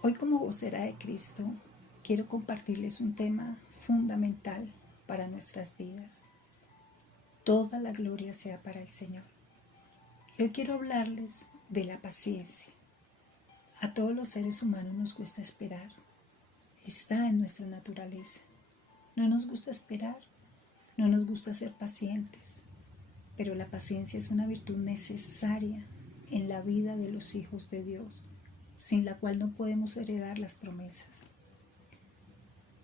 Hoy, como vocera de Cristo, quiero compartirles un tema fundamental para nuestras vidas. Toda la gloria sea para el Señor. Y hoy quiero hablarles de la paciencia. A todos los seres humanos nos cuesta esperar. Está en nuestra naturaleza. No nos gusta esperar, no nos gusta ser pacientes, pero la paciencia es una virtud necesaria en la vida de los hijos de Dios, sin la cual no podemos heredar las promesas.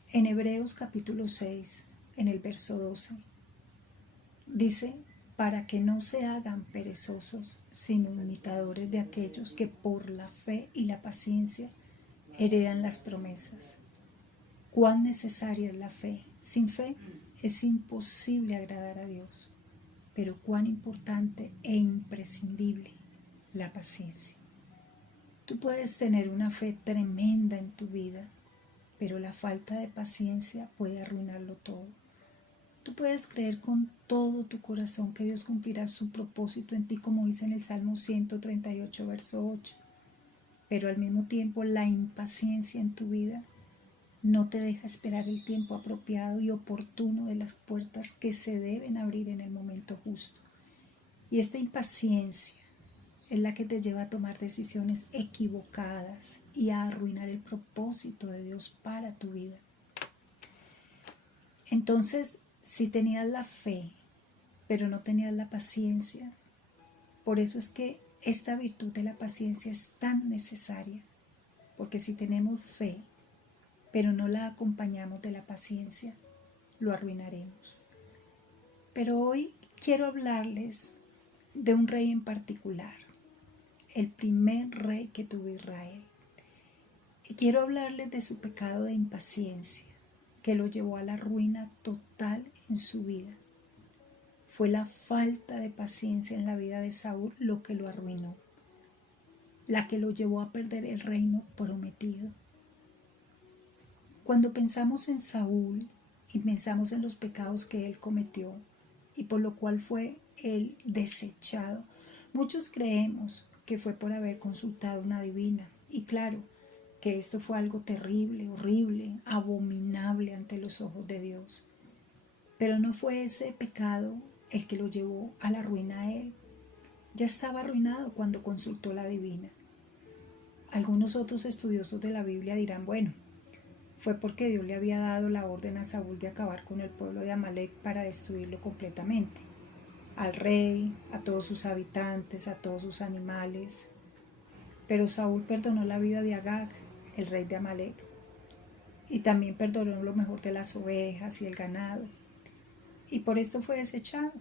En Hebreos capítulo 6, en el verso 12, dice: para que no se hagan perezosos, sino imitadores de aquellos que por la fe y la paciencia heredan las promesas. Cuán necesaria es la fe. Sin fe es imposible agradar a Dios, pero cuán importante e imprescindible la paciencia. Tú puedes tener una fe tremenda en tu vida, pero la falta de paciencia puede arruinarlo todo. Tú puedes creer con todo tu corazón que Dios cumplirá su propósito en ti, como dice en el Salmo 138, verso 8, pero al mismo tiempo la impaciencia en tu vida no te deja esperar el tiempo apropiado y oportuno de las puertas que se deben abrir en el momento justo. Y esta impaciencia es la que te lleva a tomar decisiones equivocadas y a arruinar el propósito de Dios para tu vida. Entonces, si tenías la fe, pero no tenías la paciencia, por eso es que esta virtud de la paciencia es tan necesaria, porque si tenemos fe, pero no la acompañamos de la paciencia, lo arruinaremos. Pero hoy quiero hablarles de un rey en particular, el primer rey que tuvo Israel. Y quiero hablarles de su pecado de impaciencia, que lo llevó a la ruina total en su vida. Fue la falta de paciencia en la vida de Saúl lo que lo arruinó, la que lo llevó a perder el reino prometido. Cuando pensamos en Saúl y pensamos en los pecados que él cometió y por lo cual fue él desechado, muchos creemos que fue por haber consultado una divina. Y claro, que esto fue algo terrible, horrible, abominable ante los ojos de Dios. Pero no fue ese pecado el que lo llevó a la ruina a él. Ya estaba arruinado cuando consultó la divina. Algunos otros estudiosos de la Biblia dirán, bueno, fue porque Dios le había dado la orden a Saúl de acabar con el pueblo de Amalek para destruirlo completamente. Al rey, a todos sus habitantes, a todos sus animales. Pero Saúl perdonó la vida de Agag, el rey de Amalek, y también perdonó lo mejor de las ovejas y el ganado, y por esto fue desechado.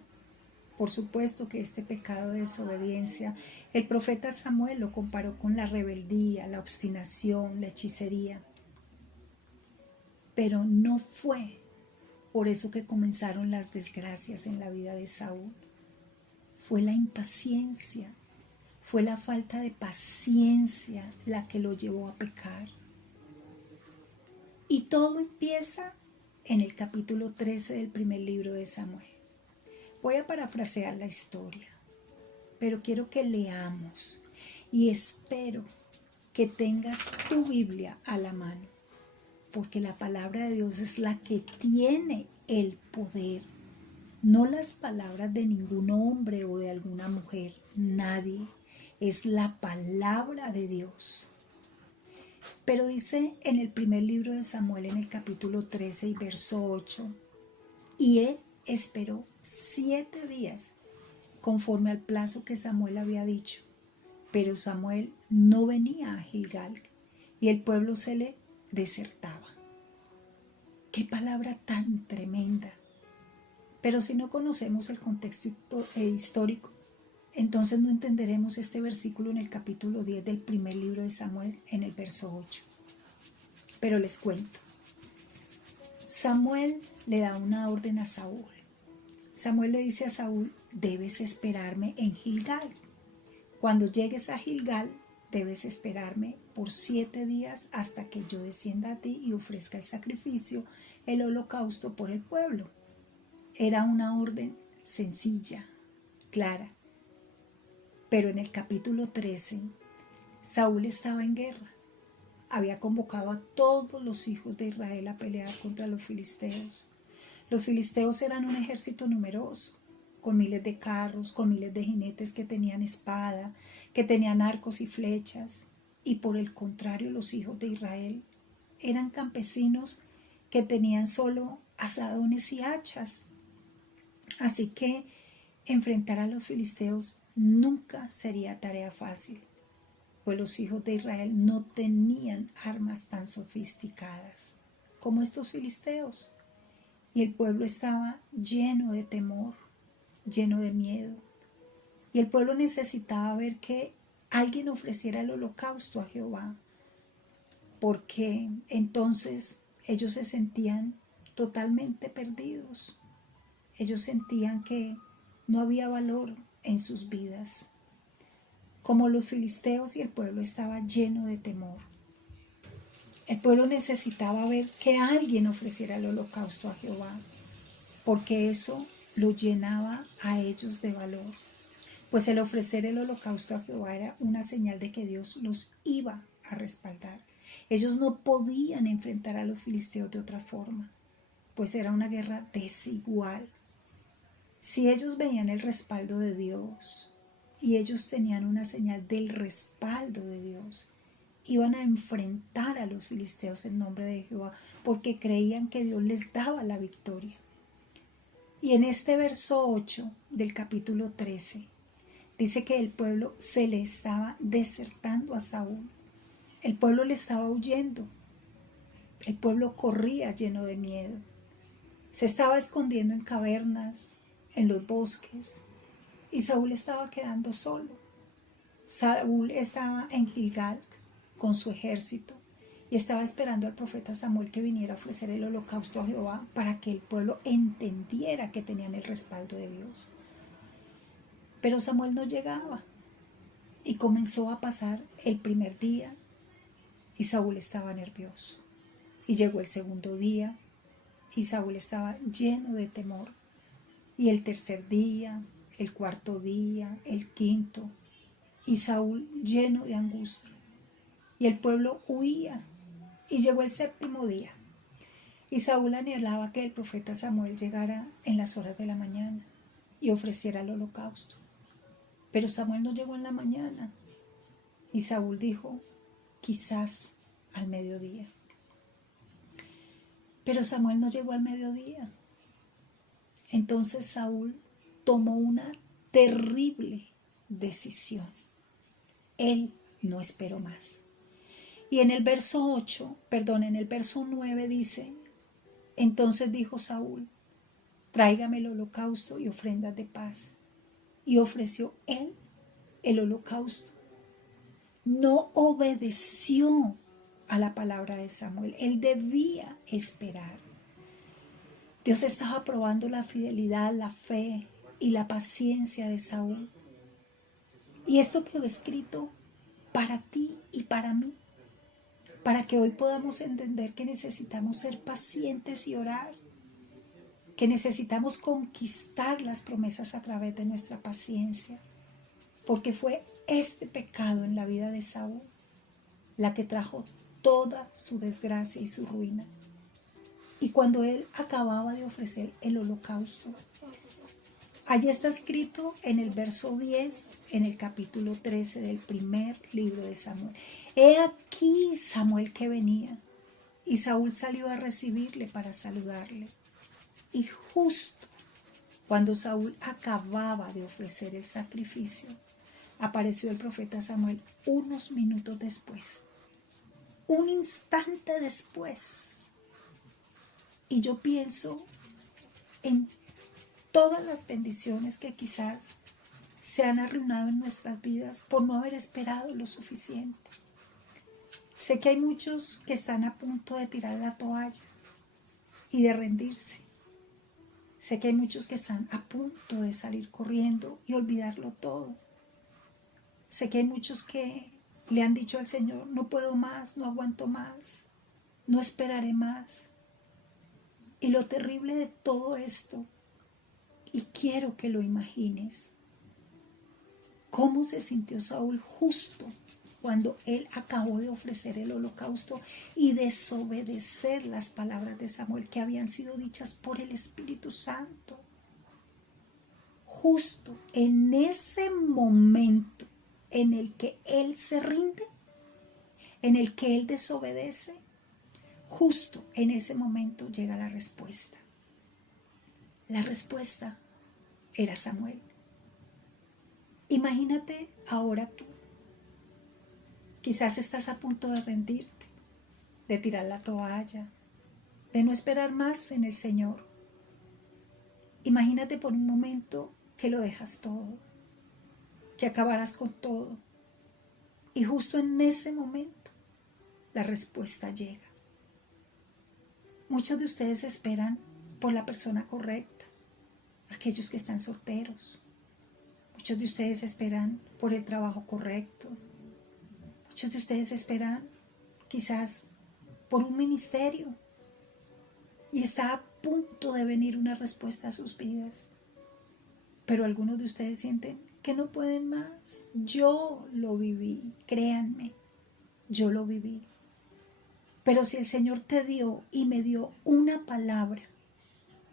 Por supuesto que este pecado de desobediencia, el profeta Samuel lo comparó con la rebeldía, la obstinación, la hechicería, pero no fue por eso que comenzaron las desgracias en la vida de Saúl. Fue la impaciencia, fue la falta de paciencia la que lo llevó a pecar. Y todo empieza en el capítulo 13 del primer libro de Samuel. Voy a parafrasear la historia, pero quiero que leamos y espero que tengas tu Biblia a la mano, porque la palabra de Dios es la que tiene el poder, no las palabras de ningún hombre o de alguna mujer, nadie, es la palabra de Dios. Pero dice en el primer libro de Samuel, en el capítulo 13 y verso 8, y él esperó 7 días conforme al plazo que Samuel había dicho, pero Samuel no venía a Gilgal y el pueblo se le desertaba. ¡Qué palabra tan tremenda! Pero si no conocemos el contexto histórico, entonces no entenderemos este versículo en el capítulo 10 del primer libro de Samuel, en el verso 8. Pero les cuento. Samuel le da una orden a Saúl. Samuel le dice a Saúl: debes esperarme en Gilgal. Cuando llegues a Gilgal, debes esperarme por 7 días hasta que yo descienda a ti y ofrezca el sacrificio, el holocausto por el pueblo. Era una orden sencilla, clara. Pero en el capítulo 13, Saúl estaba en guerra. había convocado a todos los hijos de Israel a pelear contra los filisteos. Los filisteos eran un ejército numeroso, con miles de carros, con miles de jinetes que tenían espada, que tenían arcos y flechas. Y por el contrario, los hijos de Israel eran campesinos que tenían solo azadones y hachas. Así que enfrentar a los filisteos nunca sería tarea fácil, pues los hijos de Israel no tenían armas tan sofisticadas como estos filisteos. Y el pueblo estaba lleno de temor, lleno de miedo. Y el pueblo necesitaba ver que alguien ofreciera el holocausto a Jehová, porque entonces ellos se sentían totalmente perdidos. Ellos sentían que no había valor en sus vidas. Como los filisteos, y el pueblo estaba lleno de temor. El pueblo necesitaba ver que alguien ofreciera el holocausto a Jehová, porque eso lo llenaba a ellos de valor. Pues el ofrecer el holocausto a Jehová era una señal de que Dios los iba a respaldar. Ellos no podían enfrentar a los filisteos de otra forma, pues era una guerra desigual. Si ellos veían el respaldo de Dios y ellos tenían una señal del respaldo de Dios, iban a enfrentar a los filisteos en nombre de Jehová, porque creían que Dios les daba la victoria. Y en este verso 8 del capítulo 13, dice que el pueblo se le estaba desertando a Saúl. El pueblo le estaba huyendo. El pueblo corría lleno de miedo. Se estaba escondiendo en cavernas, en los bosques, y Saúl estaba quedando solo. Saúl estaba en Gilgal con su ejército y estaba esperando al profeta Samuel que viniera a ofrecer el holocausto a Jehová para que el pueblo entendiera que tenían el respaldo de Dios. Pero Samuel no llegaba y comenzó a pasar el primer día y Saúl estaba nervioso. Y llegó el segundo día y Saúl estaba lleno de temor. Y el tercer día, el cuarto día, el quinto, y Saúl lleno de angustia. Y el pueblo huía. Y llegó el séptimo día. Y Saúl anhelaba que el profeta Samuel llegara en las horas de la mañana y ofreciera el holocausto. Pero Samuel no llegó en la mañana. Y Saúl dijo, quizás al mediodía. Pero Samuel no llegó al mediodía. Entonces Saúl tomó una terrible decisión. Él no esperó más. Y en el verso 9 dice, entonces dijo Saúl, tráigame el holocausto y ofrendas de paz. Y ofreció él el holocausto. No obedeció a la palabra de Samuel. Él debía esperar. Dios estaba probando la fidelidad, la fe y la paciencia de Saúl. Y esto quedó escrito para ti y para mí, para que hoy podamos entender que necesitamos ser pacientes y orar, que necesitamos conquistar las promesas a través de nuestra paciencia, porque fue este pecado en la vida de Saúl la que trajo toda su desgracia y su ruina. Y cuando él acababa de ofrecer el holocausto, allí está escrito en el verso 10, en el capítulo 13 del primer libro de Samuel. He aquí Samuel que venía, y Saúl salió a recibirle para saludarle. Y justo cuando Saúl acababa de ofrecer el sacrificio, apareció el profeta Samuel unos minutos después, un instante después. Y yo pienso en todas las bendiciones que quizás se han arruinado en nuestras vidas por no haber esperado lo suficiente. Sé que hay muchos que están a punto de tirar la toalla y de rendirse. Sé que hay muchos que están a punto de salir corriendo y olvidarlo todo. Sé que hay muchos que le han dicho al Señor, no puedo más, no aguanto más, no esperaré más. Y lo terrible de todo esto, y quiero que lo imagines, cómo se sintió Saúl justo cuando él acabó de ofrecer el holocausto y desobedecer las palabras de Samuel que habían sido dichas por el Espíritu Santo. Justo en ese momento en el que él se rinde, en el que él desobedece, justo en ese momento llega la respuesta. La respuesta era Samuel. Imagínate ahora tú. Quizás estás a punto de rendirte, de tirar la toalla, de no esperar más en el Señor. Imagínate por un momento que lo dejas todo, que acabarás con todo. Y justo en ese momento la respuesta llega. Muchos de ustedes esperan por la persona correcta, aquellos que están solteros. Muchos de ustedes esperan por el trabajo correcto. Muchos de ustedes esperan quizás por un ministerio y está a punto de venir una respuesta a sus vidas. Pero algunos de ustedes sienten que no pueden más. Yo lo viví, créanme, yo lo viví. Pero si el Señor te dio y me dio una palabra,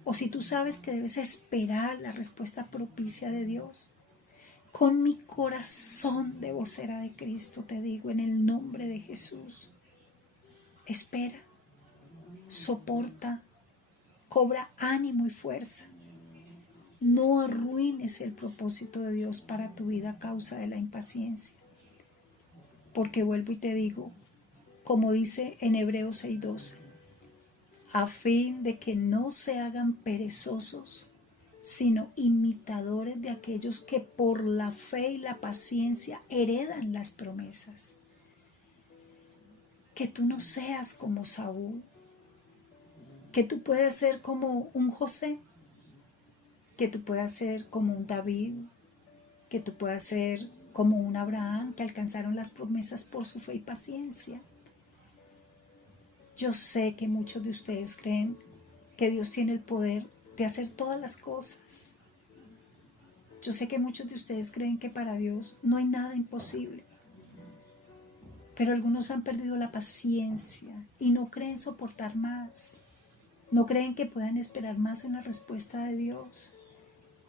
o si tú sabes que debes esperar la respuesta propicia de Dios, con mi corazón de vocera de Cristo te digo en el nombre de Jesús, espera, soporta, cobra ánimo y fuerza. No arruines el propósito de Dios para tu vida a causa de la impaciencia. Porque vuelvo y te digo, como dice en Hebreos 6:12, a fin de que no se hagan perezosos, sino imitadores de aquellos que por la fe y la paciencia heredan las promesas. Que tú no seas como Saúl, que tú puedas ser como un José, que tú puedas ser como un David, que tú puedas ser como un Abraham, que alcanzaron las promesas por su fe y paciencia. Yo sé que muchos de ustedes creen que Dios tiene el poder de hacer todas las cosas. Yo sé que muchos de ustedes creen que para Dios no hay nada imposible. Pero algunos han perdido la paciencia y no creen soportar más. No creen que puedan esperar más en la respuesta de Dios.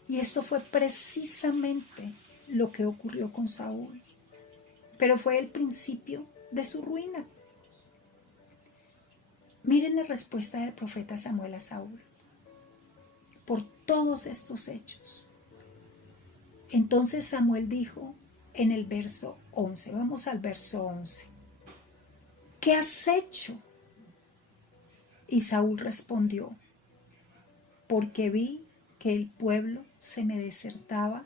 Y esto fue precisamente lo que ocurrió con Saúl. Pero fue el principio de su ruina. Miren la respuesta del profeta Samuel a Saúl. Por todos estos hechos. Entonces Samuel dijo en el verso 11, vamos al verso 11. ¿Qué has hecho? Y Saúl respondió, porque vi que el pueblo se me desertaba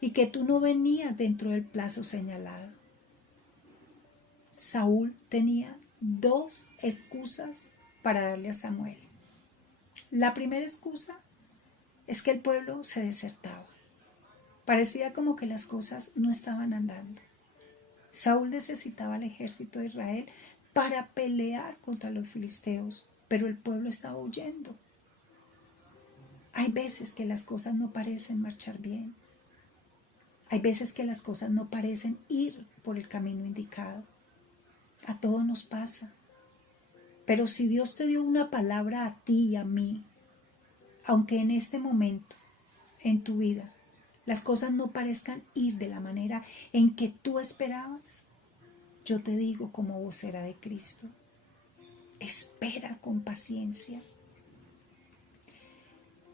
y que tú no venías dentro del plazo señalado. Saúl tenía dos excusas para darle a Samuel. La primera excusa es que el pueblo se desertaba. Parecía como que las cosas no estaban andando. Saúl necesitaba al ejército de Israel para pelear contra los filisteos, pero el pueblo estaba huyendo. Hay veces que las cosas no parecen marchar bien. Hay veces que las cosas no parecen ir por el camino indicado. A todos nos pasa. Pero si Dios te dio una palabra a ti y a mí, aunque en este momento, en tu vida, las cosas no parezcan ir de la manera en que tú esperabas, yo te digo como vocera de Cristo, espera con paciencia.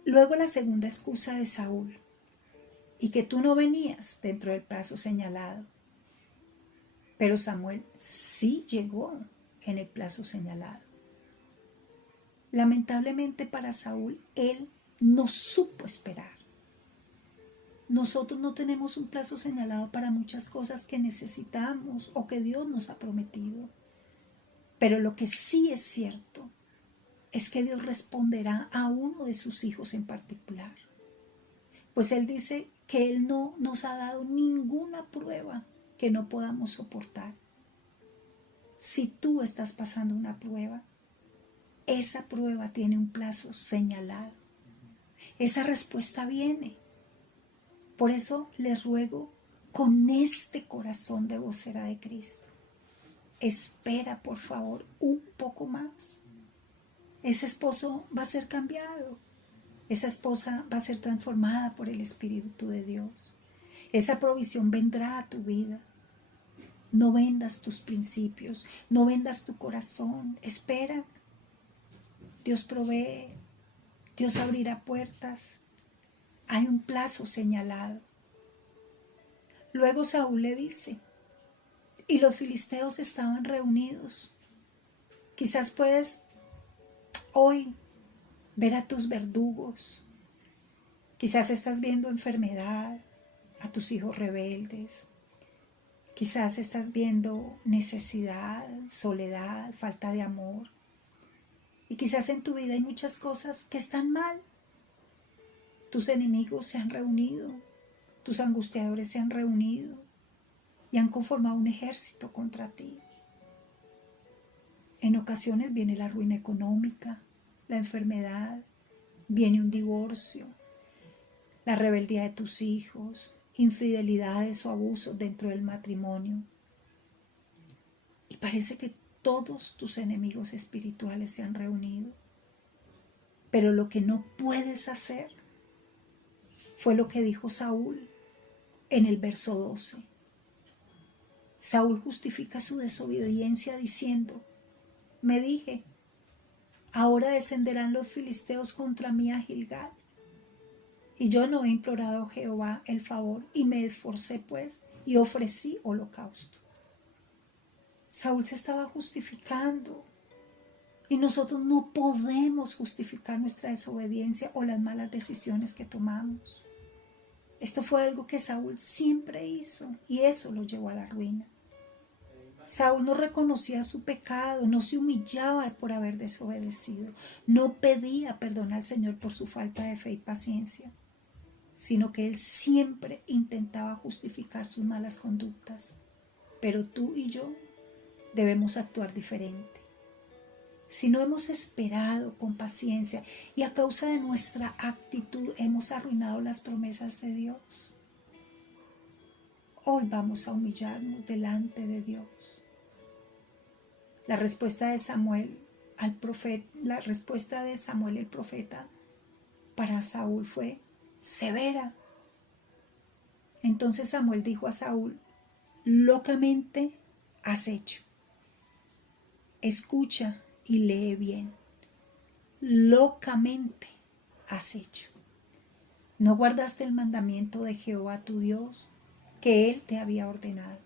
Luego la segunda excusa de Saúl, y que tú no venías dentro del plazo señalado. Pero Samuel sí llegó en el plazo señalado. Lamentablemente para Saúl, él no supo esperar. Nosotros no tenemos un plazo señalado para muchas cosas que necesitamos o que Dios nos ha prometido. Pero lo que sí es cierto es que Dios responderá a uno de sus hijos en particular. Pues Él dice que Él no nos ha dado ninguna prueba que no podamos soportar. Si tú estás pasando una prueba, esa prueba tiene un plazo señalado. Esa respuesta viene. Por eso les ruego con este corazón de vocera de Cristo. Espera, por favor, un poco más. Ese esposo va a ser cambiado. Esa esposa va a ser transformada por el Espíritu de Dios. Esa provisión vendrá a tu vida. No vendas tus principios, no vendas tu corazón. Espera. Dios provee, Dios abrirá puertas. Hay un plazo señalado. Luego Saúl le dice, y los filisteos estaban reunidos. Quizás puedes hoy ver a tus verdugos. Quizás estás viendo enfermedad, a tus hijos rebeldes. Quizás estás viendo necesidad, soledad, falta de amor. Y quizás en tu vida hay muchas cosas que están mal. Tus enemigos se han reunido, tus angustiadores se han reunido y han conformado un ejército contra ti. En ocasiones viene la ruina económica, la enfermedad, viene un divorcio, la rebeldía de tus hijos, infidelidades o abusos dentro del matrimonio. Y parece que todos tus enemigos espirituales se han reunido. Pero lo que no puedes hacer fue lo que dijo Saúl en el verso 12. Saúl justifica su desobediencia diciendo, me dije, ahora descenderán los filisteos contra mí a Gilgal. Y yo no he implorado a Jehová el favor y me esforcé pues y ofrecí holocausto. Saúl se estaba justificando y nosotros no podemos justificar nuestra desobediencia o las malas decisiones que tomamos. Esto fue algo que Saúl siempre hizo y eso lo llevó a la ruina. Saúl no reconocía su pecado, no se humillaba por haber desobedecido, no pedía perdón al Señor por su falta de fe y paciencia, sino que él siempre intentaba justificar sus malas conductas. Pero tú y yo debemos actuar diferente. Si no hemos esperado con paciencia y a causa de nuestra actitud hemos arruinado las promesas de Dios, hoy vamos a humillarnos delante de Dios. La respuesta de Samuel el profeta para Saúl fue severa. Entonces Samuel dijo a Saúl, locamente has hecho. Escucha y lee bien. Locamente has hecho. No guardaste el mandamiento de Jehová tu Dios que él te había ordenado.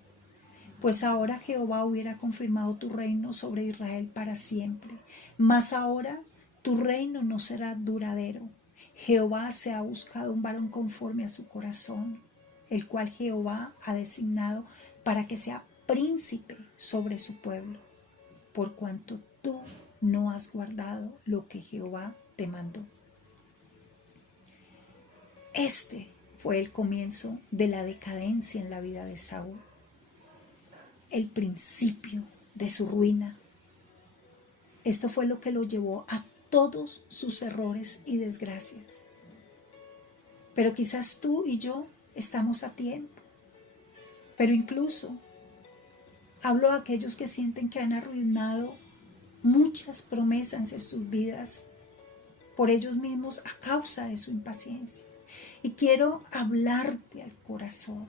Pues ahora Jehová hubiera confirmado tu reino sobre Israel para siempre. Mas ahora tu reino no será duradero. Jehová se ha buscado un varón conforme a su corazón, el cual Jehová ha designado para que sea príncipe sobre su pueblo, por cuanto tú no has guardado lo que Jehová te mandó. Este fue el comienzo de la decadencia en la vida de Saúl, el principio de su ruina. Esto fue lo que lo llevó a todos sus errores y desgracias. Pero quizás tú y yo estamos a tiempo. Pero incluso hablo a aquellos que sienten que han arruinado muchas promesas en sus vidas por ellos mismos a causa de su impaciencia. Y quiero hablarte al corazón.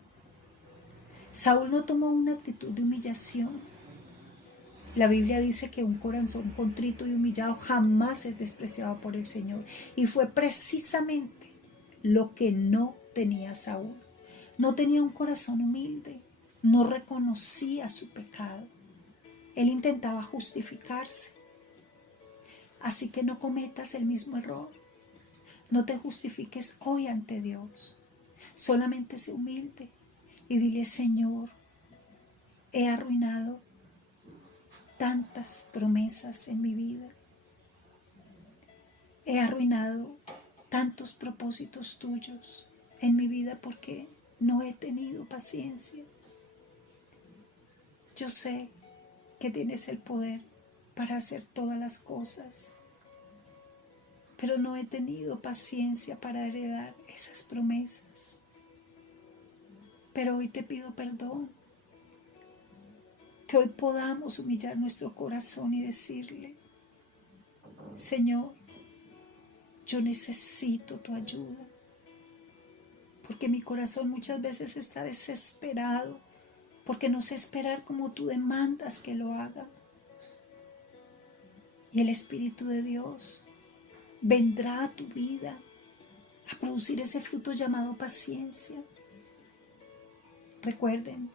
Saúl no tomó una actitud de humillación. La Biblia dice que un corazón contrito y humillado jamás es despreciado por el Señor. Y fue precisamente lo que no tenía Saúl. No tenía un corazón humilde. No reconocía su pecado. Él intentaba justificarse. Así que no cometas el mismo error. No te justifiques hoy ante Dios. Solamente sé humilde y dile, Señor, he arruinado tantas promesas en mi vida. He arruinado tantos propósitos tuyos en mi vida porque no he tenido paciencia. Yo sé que tienes el poder para hacer todas las cosas, pero no he tenido paciencia para heredar esas promesas. Pero hoy te pido perdón. Que hoy podamos humillar nuestro corazón y decirle: Señor, yo necesito tu ayuda, porque mi corazón muchas veces está desesperado, porque no sé esperar como tú demandas que lo haga. Y el Espíritu de Dios vendrá a tu vida a producir ese fruto llamado paciencia. Recuerden,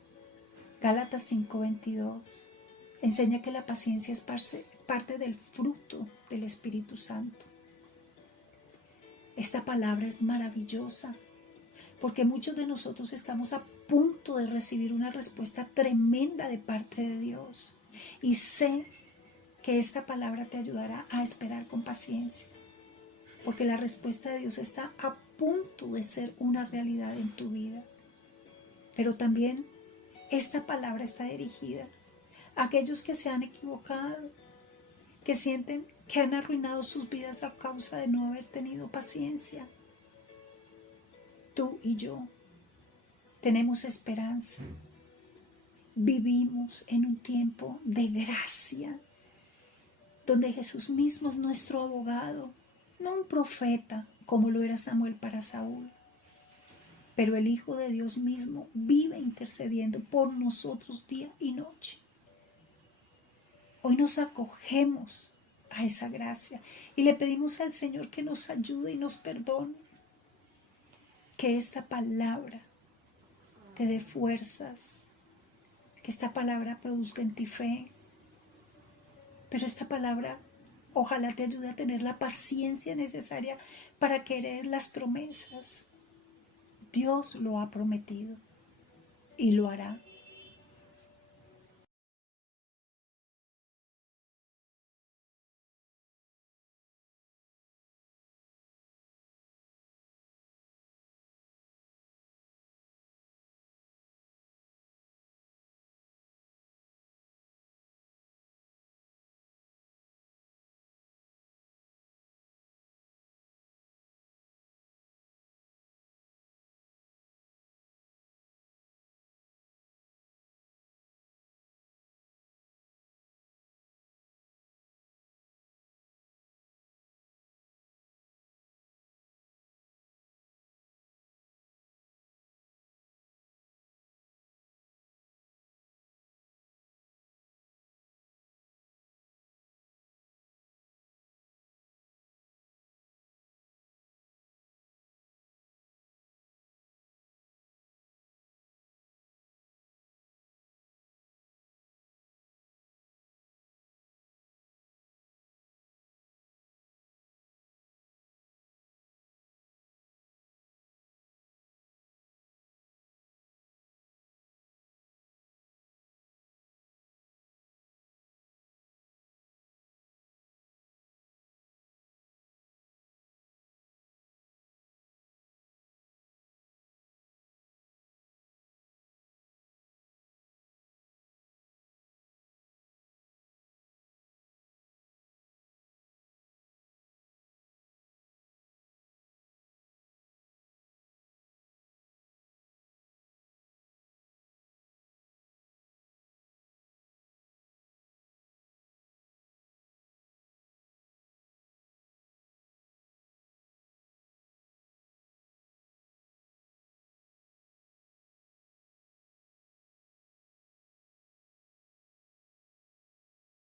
Gálatas 5:22 enseña que la paciencia es parte del fruto del Espíritu Santo. Esta palabra es maravillosa porque muchos de nosotros estamos a punto de recibir una respuesta tremenda de parte de Dios. Y sé que esta palabra te ayudará a esperar con paciencia, porque la respuesta de Dios está a punto de ser una realidad en tu vida. Pero también esta palabra está dirigida a aquellos que se han equivocado, que sienten que han arruinado sus vidas a causa de no haber tenido paciencia. Tú y yo tenemos esperanza. Vivimos en un tiempo de gracia, donde Jesús mismo es nuestro abogado, no un profeta como lo era Samuel para Saúl, pero el Hijo de Dios mismo vive intercediendo por nosotros día y noche. Hoy nos acogemos a esa gracia y le pedimos al Señor que nos ayude y nos perdone. Que esta palabra te dé fuerzas, que esta palabra produzca en ti fe, pero esta palabra ojalá te ayude a tener la paciencia necesaria para querer las promesas. Dios lo ha prometido y lo hará.